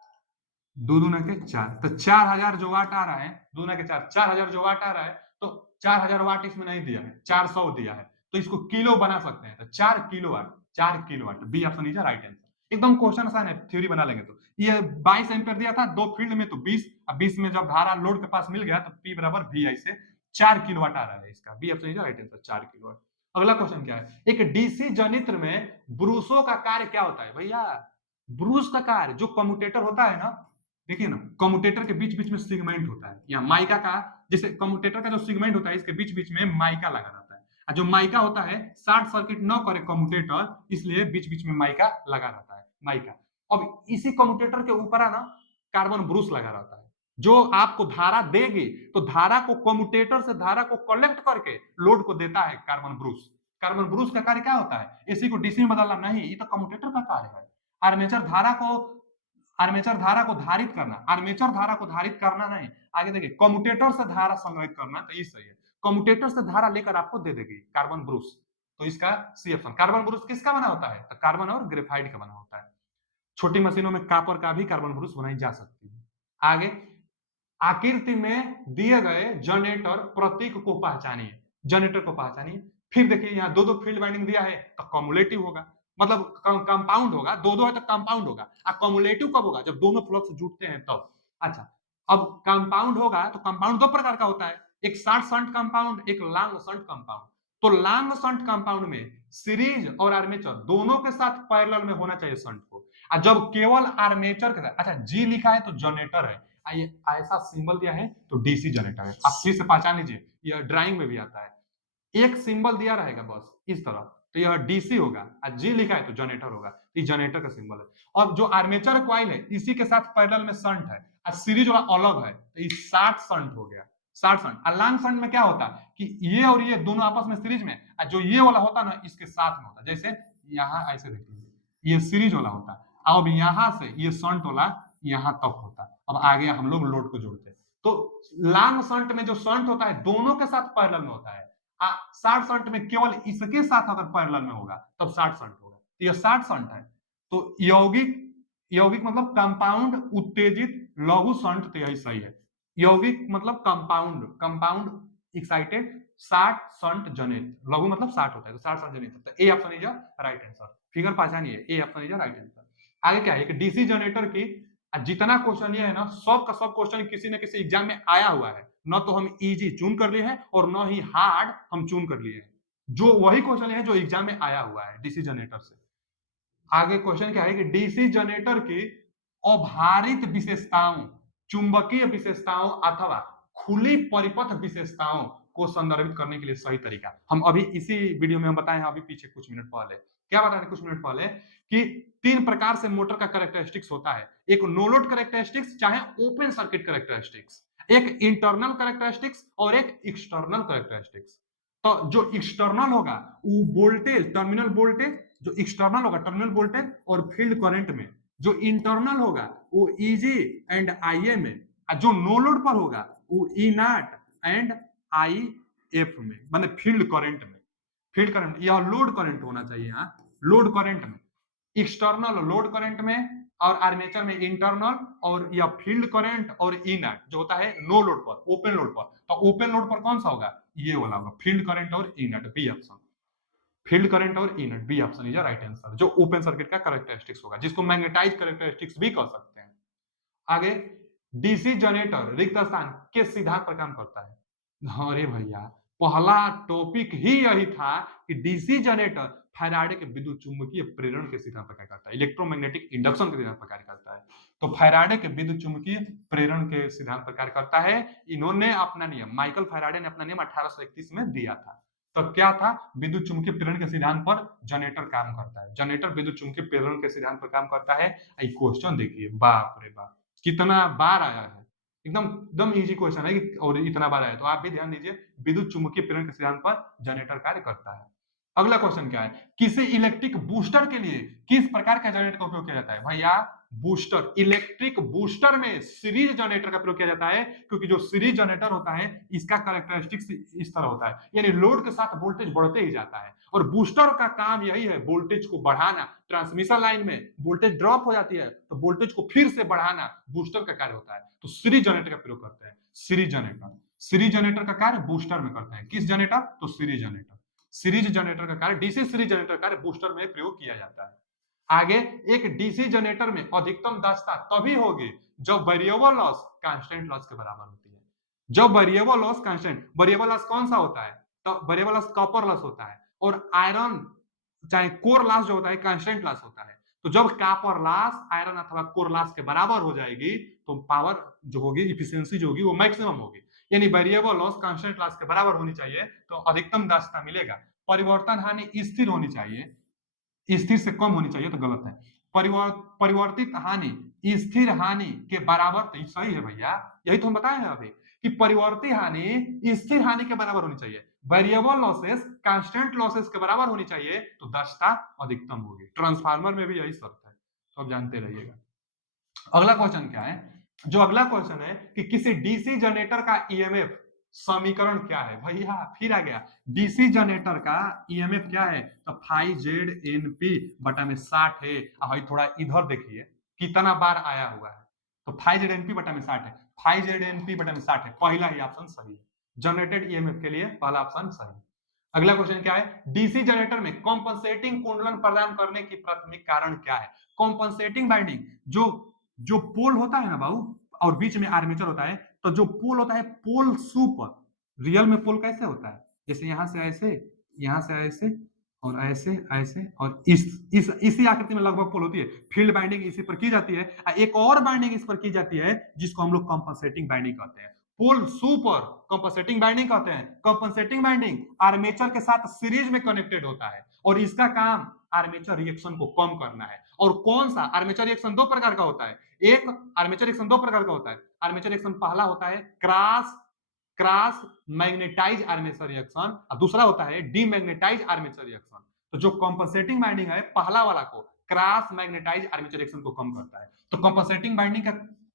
2 दूना के 4, तो 4000 जो वाट आ रहा है, 2 दूना के 4, 4000 जो वाट आ रहा है, तो 4000 वाट इसमें नहीं दिया है, 400 दिया है, तो इसको किलो बना सकते हैं, तो 4 kilowatt, 4 kilowatt, B option is right answer. एकदम क्वेश्चन आसान है, थ्योरी बना लेंगे तो। ये 22 एम्पियर दिया था, दो फील्ड में तो 20, अब 20 में जब धारा लोड के पास मिल गया, तो P बराबर VI से 4 किलोवाट आ रहा है, इसका B option is right answer, 4 kilowatt. अगला क्वेश्चन क्या है, एक डीसी जनित्र में ब्रूसों का कार्य क्या होता है भैया, ब्रूस का कार्य, जो कम्यूटेटर होता है ना, देखिए ना, कम्यूटेटर के बीच बीच में सिगमेंट होता है, या माइका का, जैसे कम्यूटेटर का जो सिगमेंट होता है, इसके बीच बीच में माइका लगा रहता है, और जो माइका होता है शॉर्ट सर्किट न करे कम्यूटेटर, इसलिए बीच बीच में माइका लगा रहता है, माइका। अब इसी कम्यूटेटर के ऊपर ना कार्बन ब्रूस लगा रहता है, जो आपको धारा देगी, तो धारा को कम्यूटेटर से धारा को कलेक्ट करके लोड को देता है कार्बन ब्रूस। कार्बन ब्रूस का कार्य क्या होता है, एसी को डीसी में बदलना नहीं, ये तो कम्यूटेटर का कार्य है। आर्मेचर धारा को धारित करना, आर्मेचर धारा को धारित करना नहीं। आगे देखिए, कम्यूटेटर से धारा संग्रहित करना, तो ये सही है, कम्यूटेटर से धारा लेकर आपको दे देगी कार्बन ब्रूस, तो इसका सी ऑप्शन। कार्बन ब्रूस किसका बना होता है, तो कार्बन और ग्रेफाइट का बना होता है। छोटी मशीनों में कॉपर का भी कार्बन ब्रूस बनाई जा सकती है। आगे, आकृति में दिए गए जनरेटर प्रतीक को पहचानिए, जनरेटर को पहचानिए। फिर देखिए यहाँ दो फील्ड वाइंडिंग दिया है, तो कम्युलेटिव होगा, मतलब कंपाउंड होगा, दो दो है तो कंपाउंड होगा। कम्युलेटिव कब होगा? जब दोनों फ्लक्स जुटते हैं तब। अच्छा, अब कंपाउंड होगा तो कंपाउंड दो प्रकार का होता है, एक शॉर्ट शंट कंपाउंड, एक लॉन्ग शंट कंपाउंड। तो लॉन्ग शंट कंपाउंड में सीरीज और आर्मेचर दोनों के साथ पैरेलल में होना चाहिए शंट को। जब केवल आर्मेचर के साथ, अच्छा जी लिखा है तो जनरेटर है, ये ऐसा सिंबल दिया है तो डीसी जनरेटर है। आप फिर से पहचान लीजिए, यह ड्राइंग में भी आता है, एक सिंबल दिया रहेगा बस इस तरह, तो यह डीसी होगा, और जी लिखा है तो जनरेटर होगा, तो ये जनरेटर का सिंबल है। और जो आर्मेचर कॉइल है इसी के साथ पैरेलल में शंट है, और सीरीज वाला अलग है, तो ये 60 शंट हो गया, 60 शंट। और लॉन्ग शंट में क्या होता है कि ये और ये दोनों आपस में सीरीज में, और जो ये वाला होता है ना इसके साथ में होता है, जैसे यहाँ ऐसे देख लीजिए ये सीरीज वाला होता है, अब यहाँ से ये शंट वाला यहाँ तक होता है। अब आगे हम लोग लोड को जोड़ते हैं, तो लॉन्ग शंट में जो शंट होता है दोनों के साथ पैरेलल में होता है। 60 में केवल इसके साथ अगर पैरेलल में होगा तब 60 होगा, तो यह 60 है। तो यौगिक, यौगिक मतलब कंपाउंड उत्तेजित लघु संट, तो यही सही है। यौगिक मतलब कंपाउंड, कंपाउंड एक्साइटेड 60 संट जनित, लघु मतलब 60 होता है तो 60 संट जनित, तो A option is right answer. Figure पहचानिए, A option is right answer. आगे क्या है कि डीसी जनरेटर की जितना क्वेश्चन ये है ना, सब का सब क्वेश्चन किसी न किसी एग्जाम में आया हुआ है, न तो हम इजी चून कर लिए हैं और न ही हार्ड हम चून कर लिए हैं, जो वही क्वेश्चन है जो एग्जाम में आया हुआ है डीसी जनरेटर से। आगे क्वेश्चन क्या है कि डीसी जनरेटर की अभारित विशेषताओं, चुंबकीय विशेषताओं अथवा खुली परिपथ विशेषताओं को संदर्भित करने के लिए सही तरीका। हम अभी इसी वीडियो में हम बताए हैं, अभी पीछे कुछ मिनट पहले क्या बता रहे, कुछ मिनट पहले कि 3 प्रकार से मोटर का कैरेक्टरिस्टिक्स होता है, एक नो लोड कैरेक्टरिस्टिक्स चाहे ओपन सर्किट कैरेक्टरिस्टिक्स, एक इंटरनल कैरेक्टरिस्टिक्स और एक एक्सटर्नल कैरेक्टरिस्टिक्स। तो जो एक्सटर्नल होगा वो वोल्टेज, टर्मिनल वोल्टेज, जो एक्सटर्नल होगा टर्मिनल वोल्टेज और फील्ड करंट में, जो इंटरनल होगा वो ईजी एंड आईए में, और जो नो लोड पर होगा वो ई नॉट एंड आई एफ में, मतलब फील्ड करंट में। फील्ड करंट, यह लोड करंट होना चाहिए यहाँ, लोड करंट में, एक्सटर्नल लोड करंट में, और आर्मेचर में इंटरनल, और या फील्ड करंट और ई नॉट जो होता है नो लोड पर, ओपन लोड पर। तो ओपन लोड पर कौन सा होगा? ये वाला होगा, फील्ड करंट और E naught, B option. Field current और E naught, B option is right answer, जो ओपन सर्किट का कैरेक्टरिस्टिक्स होगा, जिसको मैग्नेटाइज कैरेक्टरिस्टिक्स भी कह सकते हैं। आगे, डीसी जनरेटर रिक्त स्थान के सिद्धांत पर काम करता है। अरे भैया, पहला टॉपिक ही यही था कि डीसी जनरेटर फैराडे के विद्युत चुंबकीय प्रेरण के सिद्धांत पर कार्य करता है, इलेक्ट्रोमैग्नेटिक इंडक्शन के सिद्धांत पर कार्य करता है। तो फैराडे के विद्युत चुंबकीय प्रेरण के सिद्धांत पर कार्य करता है। इन्होंने अपना नियम, माइकल फैराडे ने अपना नियम 1831 में दिया था। तो क्या था? विद्युत चुंबकीय प्रेरण के सिद्धांत पर जनरेटर काम करता है, जनरेटर विद्युत चुंबकीय प्रेरण के सिद्धांत पर काम करता है। क्वेश्चन देखिए, बाप रे बाप कितना बार आया है, एकदम एकदम इजी क्वेश्चन है और इतना बार आया, तो आप भी ध्यान दीजिए, विद्युत चुंबकीय प्रेरण के सिद्धांत पर जनरेटर कार्य करता है। अगला क्वेश्चन क्या है, किसी इलेक्ट्रिक बूस्टर के लिए किस प्रकार का जनरेटर का उपयोग किया जाता है? भैया बूस्टर, इलेक्ट्रिक बूस्टर में सीरीज जनरेटर का प्रयोग किया जाता है, क्योंकि जो सीरीज जनरेटर होता है इसका कैरेक्टरिस्टिक्स इस तरह होता है, यानी लोड के साथ वोल्टेज बढ़ते ही जाता है, और बूस्टर का काम यही है वोल्टेज को बढ़ाना। ट्रांसमिशन लाइन में वोल्टेज ड्रॉप हो जाती है तो वोल्टेज को फिर से बढ़ाना बूस्टर का कार्य होता है, तो सीरीज जनरेटर का प्रयोग करते हैं। सीरीज जनरेटर, सीरीज जनरेटर का कार्य बूस्टर में करते हैं। किस जनरेटर? तो सीरीज जनरेटर। सीरीज जनरेटर का कार्य, डीसी सीरीज जनरेटर का कार्य बूस्टर में प्रयोग किया जाता है। आगे, एक डीसी जनरेटर में अधिकतम दक्षता तभी होगी जब वेरिएबल लॉस कांस्टेंट लॉस के बराबर होती है। जब variable loss constant, variable loss कौन सा होता है? तो वेरिएबल लॉस कॉपर लॉस होता है, और आयरन चाहे कोर लॉस जो होता है कांस्टेंट लॉस होता है। तो जब कॉपर लॉस आयरन अथवा कोर लॉस के बराबर हो जाएगी तो पावर जो होगी, इफिशियंसी जो होगी वो मैक्सिमम होगी, यानी वेरिएबल लॉस कांस्टेंट लॉस के बराबर होनी चाहिए तो अधिकतम दक्षता मिलेगा। परिवर्तन हानि स्थिर होनी चाहिए, स्थिर से कम होनी चाहिए तो गलत है। परिवर्तित हानि स्थिर हानि के बराबर, तो सही है भैया, यही तो हम बताए हैं अभी कि परिवर्तित हानि स्थिर हानि के बराबर होनी चाहिए, वेरिएबल लॉसेस कांस्टेंट लॉसेस के बराबर होनी चाहिए तो दक्षता अधिकतम होगी। ट्रांसफार्मर में भी यही शर्त है, तो आप जानते रहिएगा। अगला क्वेश्चन क्या है? जो अगला क्वेश्चन है कि किसी डीसी जनरेटर का ईएमएफ समीकरण क्या है? भैया फिर आ गया, डीसी जनरेटर का ईएमएफ क्या है? तो फाइव जेड एनपी बटा में 60 है। भाई थोड़ा इधर देखिए कितना बार आया हुआ है, तो फाइव जेड एनपी बटा में 60 है, फाइव जेड एनपी बटा में 60 है, पहला ही ऑप्शन सही है। जनरेटेड ईएमएफ के लिए पहला ऑप्शन सही। अगला क्वेश्चन क्या है, डीसी जनरेटर में कॉम्पनसेटिंग कुंडलन प्रदान करने की प्राथमिक कारण क्या है। कॉम्पनसेटिंग बाइंडिंग, जो जो पोल होता है ना बाबू, और बीच में आर्मेचर होता है, तो जो पोल होता है पोल सुपर, रियल में पोल कैसे होता है, जैसे यहां से ऐसे, यहां से ऐसे, और ऐसे ऐसे, और इस इसी आकृति में लगभग पोल होती है। फील्ड बाइंडिंग इसी पर की जाती है। एक और बाइंडिंग इस पर की जाती है जिसको हम लोग कॉम्पनसेटिंग बाइंडिंग कहते हैं। पोल सुपर कंपनसेटिंग बाइंडिंग कहते हैं। कंपनसेटिंग बाइंडिंग आर्मेचर के साथ सीरीज में कनेक्टेड होता है और इसका काम आर्मेचर रिएक्शन को कम करना है। और कौन सा आर्मेचर रिएक्शन दो प्रकार का होता है। एक आर्मेचर रिएक्शन दो प्रकार का होता है। आर्मेचर रिएक्शन पहला होता है cross cross magnetise armature reaction और दूसरा होता है डीमैग्नेटाइज आर्मेचर रिएक्शन। तो जो कंपनसेटिंग बाइंडिंग है पहला वाला को क्रॉस मैग्नेटाइज आर्मेचर रिएक्शन को कम करता है। तो कंपनसेटिंग बाइंडिंग का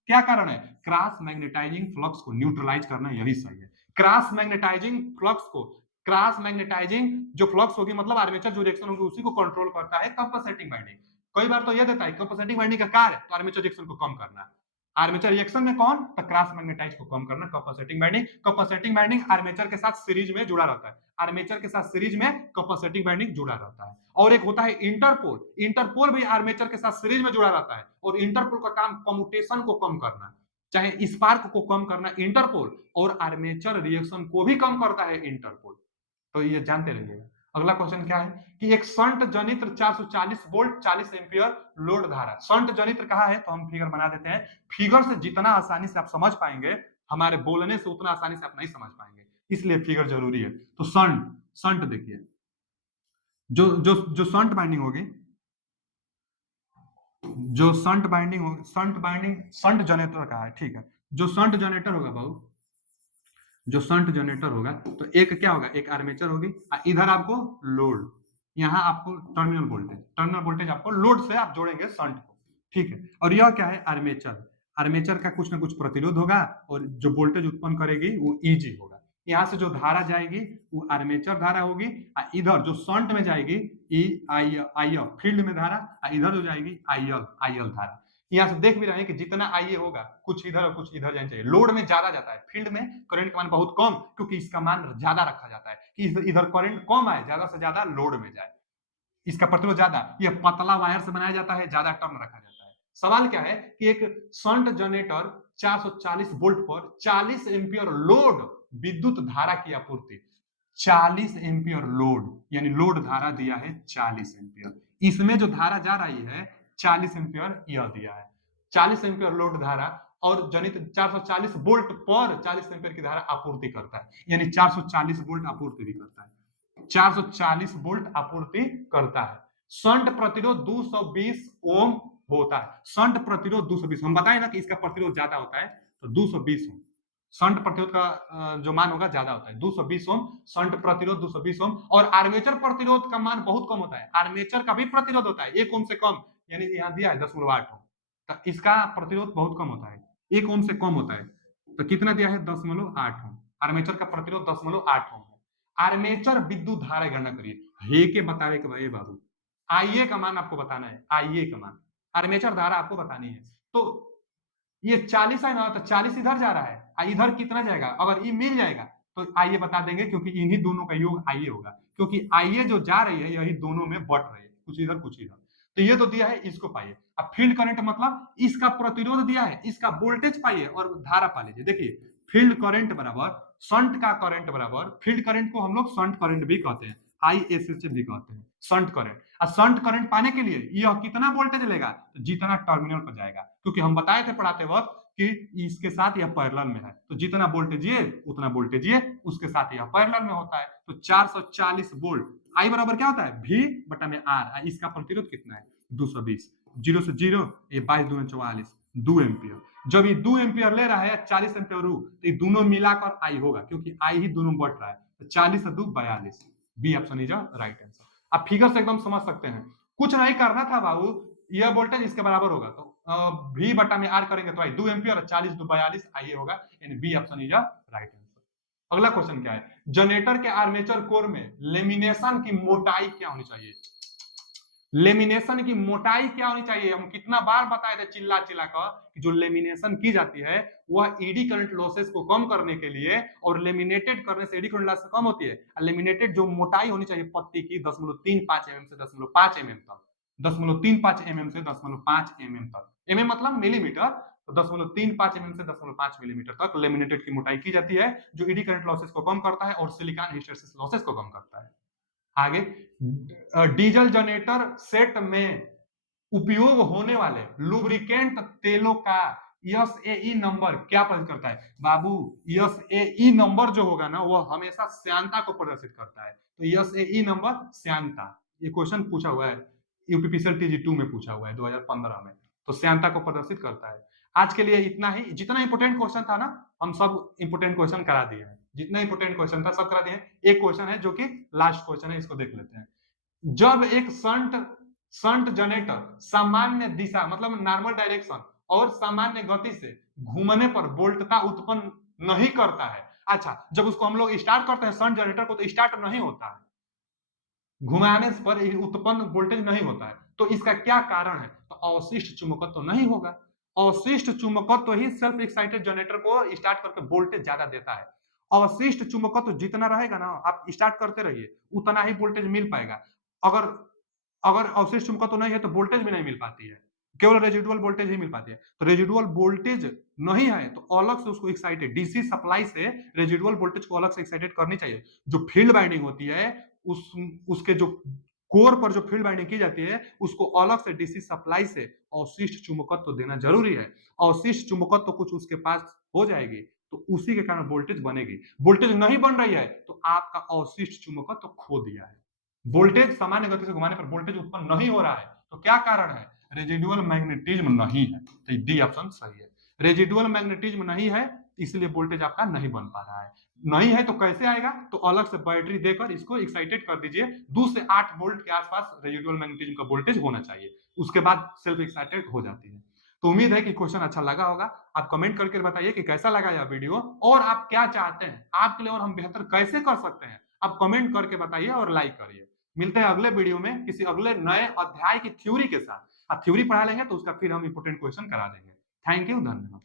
क्या कारण है, क्रॉस मैग्नेटाइजिंग फ्लक्स को न्यूट्रलाइज करना, यही सही है। क्रॉस मैग्नेटाइजिंग फ्लक्स को, क्रॉस मैग्नेटाइजिंग जो फ्लक्स होगी मतलब आर्मेचर जो रिएक्शन होगी उसी को कंट्रोल करता है कंपनसेटिंग बाइंडिंग। कई बार तो यह देता है कंपनसेटिंग बाइंडिंग का कार्य तो आर्मेचर रिएक्शन को कम करना। आर्मेचर रिएक्शन में कौन, तो क्रॉस मैग्नेटाइज को कम करना compensating binding. Compensating binding armature के साथ सीरीज में जुड़ा रहता है। आर्मेचर के साथ सीरीज में कंपनसेटिंग बाइंडिंग जुड़ा रहता है। और एक होता है इंटरपोल, इंटरपोल भी आर्मेचर के साथ सीरीज में जुड़ा रहता है और इंटरपोल का काम कम्यूटेशन को कम करना, चाहे स्पार्क को कम करना इंटरपोल, और आर्मेचर रिएक्शन को भी कम करता है इंटरपोल। तो ये जानते रहिएगा। अगला क्वेश्चन क्या है कि एक शंट जनित्र 440 वोल्ट 40 एम्पियर लोड धारा, शंट जनित्र कहा है तो हम फिगर बना देते हैं। फिगर से जितना आसानी से आप समझ पाएंगे, हमारे बोलने से उतना आसानी से आप नहीं समझ पाएंगे, इसलिए फिगर जरूरी है। तो शंट, शंट देखिए, जो जो जो शंट बाइंडिंग होगी, जो शंट बाइंडिंग होगी, शंट बाइंडिंग शंट जनरेटर का है, ठीक है। जो शंट जनरेटर होगा बाबू, जो शंट जनरेटर होगा तो एक क्या होगा, एक आर्मेचर होगी, इधर आपको लोड, यहाँ आपको टर्मिनल वोल्टेज आपको लोड से आप जोड़ेंगे शंट को, ठीक है। और यह क्या है, आर्मेचर, आर्मेचर का कुछ ना कुछ प्रतिरोध होगा और जो वोल्टेज उत्पन्न करेगी वो ईजी होगा। यहाँ से जो धारा जाएगी वो आर्मेचर धारा होगी, इधर जो शंट में जाएगी ई आई आई फील्ड में धारा, इधर जो जाएगी आई एल धारा। यहाँ से देख भी रहे हैं कि जितना आईए होगा कुछ इधर और कुछ इधर जाना चाहिए। लोड में ज्यादा जाता है, फील्ड में करंट का मान बहुत कम, क्योंकि इसका मान ज्यादा रखा जाता है कि इधर करंट कम आए, ज्यादा से ज्यादा लोड में जाए, इसका प्रतिरोध ज्यादा। यह पतला वायर से बनाया जाता है, ज्यादा टर्न रखा जाता है। सवाल क्या है कि एक शंट जनरेटर 440 वोल्ट पर 40 एम्पियर लोड विद्युत धारा की आपूर्ति, 40 एम्पियर लोड यानी लोड धारा दिया है 40 एम्पियर, इसमें जो धारा जा रही है 40 एम्पियर यह दिया है, 40 एम्पियर लोड धारा और जनित 440 वोल्ट पर 40 एम्पियर की धारा आपूर्ति करता है, यानी 440 वोल्ट आपूर्ति भी करता है, 440 वोल्ट आपूर्ति करता है। शंट प्रतिरोध 220 ओम होता है, शंट प्रतिरोध 220, हम बताएं ना कि इसका प्रतिरोध ज्यादा होता है तो 220 ओम शंट प्रतिरोध का जो मान होगा ज्यादा होता है, 220 ओम शंट प्रतिरोध 220 ओम। और आर्मेचर प्रतिरोध का मान बहुत कम होता है, आर्मेचर का भी प्रतिरोध होता है 1 ओम से कम, यानी यहाँ दिया है 10.8 ओम, तो इसका प्रतिरोध बहुत कम होता है, 1 ओम से कम होता है। तो कितना दिया है 10.8 ओम, आर्मेचर का प्रतिरोध 10.8 ओम है। आर्मेचर विद्युत धारा गणना करिए, हे के बतावे के भाई बाबू, आईए का मान आपको बताना है, आईए का मान, आर्मेचर धारा आपको बतानी है। तो ये 40 है ना, तो 40 इधर जा रहा है, इधर कितना जाएगा, अगर ये मिल जाएगा तो आइए बता देंगे, क्योंकि इन्हीं दोनों का योग आइए होगा, क्योंकि आइए जो जा रही है यही दोनों में बट रही है, कुछ इधर कुछ इधर। तो ये तो दिया है, इसको पाइए। अब फील्ड करंट मतलब इसका प्रतिरोध दिया है, इसका वोल्टेज पाइए और धारा पा लीजिए। देखिए फील्ड करंट बराबर शंट का करंट बराबर, फील्ड करंट को हम लोग शंट करंट भी कहते हैं, ISH भी कहते हैं शंट करंट। और शंट करंट पाने के लिए यह कितना वोल्टेज लेगा, तो जितना टर्मिनल पर जाएगा, क्योंकि हम बताए थे पढ़ाते वक्त कि इसके साथ यह पैरेलल में है, तो जितना वोल्टेज ये उतना वोल्टेज ये उसके साथ यह पैरेलल में होता है। तो 440 वोल्ट, आई बराबर क्या होता है V बटा में R, इसका प्रतिरोध कितना है 220, 0 से 0 ये 22 दूनी 44, 2 एम्पियर। जब ये 2 एम्पियर ले रहा है 40 एम्पियर रू, तो ये दोनों मिलाकर आई होगा, क्योंकि आई ही दोनों बढ़ रहा है, तो 40 से 2 42, B option is right answer. आप फिगर से एकदम समझ सकते हैं, कुछ नहीं करना था बाबू, यह वोल्टेज इसके बराबर होगा, तो V बटा में R करेंगे तो आई 2 एम्पियर, 40 2 42 आई होगा, यानी B option is right answer. अगला क्वेश्चन क्या है, जनरेटर के आर्मेचर कोर में लेमिनेशन की मोटाई क्या होनी चाहिए। लेमिनेशन की मोटाई क्या होनी चाहिए? हम कितना बार बताए थे चिल्ला चिल्ला कर कि जो लेमिनेशन की जाती है वह एडी करंट लॉसेस को कम करने के लिए, और लेमिनेटेड करने से एडी करंट लॉस कम होती है। लेमिनेटेड जो मोटाई होनी चाहिए पत्ती की 0.35 mm से 0.5 mm तक, 0.35 mm से 0.5 mm तक, mm मतलब मिलीमीटर, तो 0.35 mm से 0.5 मिलीमीटर तक लेमिनेटेड की मोटाई की जाती है, जो एडी करंट लॉसेस को कम करता है और सिलिकॉन हिस्टैरिसीस लॉसेस को कम करता है। आगे, डीजल जनरेटर सेट में उपयोग होने वाले लुब्रिकेंट तेलों का एसएई नंबर क्या प्रदर्शित करता है? बाबू, एसएई नंबर जो होगा ना वह हमेशा श्यानता को प्रदर्शित करता है। तो एसएई नंबर श्यानता, ये क्वेश्चन पूछा हुआ है यूपीपीसीएल टीजी 2 में, पूछा हुआ है 2015 में, तो श्यानता को प्रदर्शित करता है। आज के लिए इतना ही। जितना इंपोर्टेंट क्वेश्चन था ना हम सब इंपोर्टेंट क्वेश्चन करा दिए हैं, जितना इंपोर्टेंट क्वेश्चन था सब करा दिए हैं। एक क्वेश्चन है जो कि लास्ट क्वेश्चन है, इसको देख लेते हैं। जब एक संट जनरेटर सामान्य दिशा मतलब नॉर्मल डायरेक्शन और सामान्य गति से घूमने पर वोल्टता उत्पन्न नहीं करता है। अच्छा, जब उसको हम लोग स्टार्ट करते हैं संट जनरेटर को तो स्टार्ट नहीं होता है, घुमाने पर उत्पन्न वोल्टेज नहीं होता है। तो इसका क्या कारण है? तो अवशिष्ट चुंबकत्व तो नहीं होगा। अवशिष्ट चुंबकत्व तो ही सेल्फ एक्साइटेड जनरेटर को स्टार्ट करके वोल्टेज ज्यादा देता है। अवशिष्ट चुंबकत्व तो जितना रहेगा ना आप स्टार्ट करते रहिए उतना ही वोल्टेज मिल पाएगा। अगर अगर अवशिष्ट चुंबकत्व तो नहीं है तो वोल्टेज भी नहीं मिल पाती है, केवल रेजिडुअल वोल्टेज ही मिल पाती है। तो रेजिडुअल वोल्टेज नहीं है तो अलग से उसको एक्साइटेड डीसी सप्लाई से रेजिडुअल वोल्टेज को अलग से एक्साइटेड करनी चाहिए। जो फील्ड बाइंडिंग होती है उसके जो कोर पर जो फील्ड बाइंडिंग की जाती है उसको अलग से डीसी सप्लाई से अवशिष्ट चुंबकत्व तो देना जरूरी है। अवशिष्ट चुंबकत्व तो कुछ उसके पास हो जाएगी तो उसी के कारण वोल्टेज बनेगी। वोल्टेज नहीं बन रही है तो आपका अवशिष्ट चुंबकत्व तो खो दिया है। वोल्टेज सामान्य गति से घुमाने पर वोल्टेज उत्पन्न नहीं हो रहा है तो क्या कारण है? रेजिडुअल मैग्नेटिज्म नहीं है। तो डी ऑप्शन सही है। रेजिडुअल मैग्नेटिज्म नहीं है इसलिए वोल्टेज आपका नहीं बन पा रहा है। नहीं है तो कैसे आएगा? तो अलग से बैटरी देकर इसको एक्साइटेड कर दीजिए। 2 से 8 वोल्ट के आसपास रेजिडुअल मैग्नेटिज्म का वोल्टेज होना चाहिए, उसके बाद सेल्फ एक्साइटेड हो जाती है। तो उम्मीद है कि क्वेश्चन अच्छा लगा होगा। आप कमेंट करके बताइए कि कैसा लगा यह वीडियो और आप क्या चाहते हैं आपके लिए और हम बेहतर कैसे कर सकते हैं। आप कमेंट करके बताइए और लाइक करिए। मिलते हैं अगले वीडियो में किसी अगले नए अध्याय की थ्योरी के साथ। आप थ्योरी पढ़ा लेंगे तो उसका फिर हम इंपोर्टेंट क्वेश्चन करा देंगे। थैंक यू, धन्यवाद।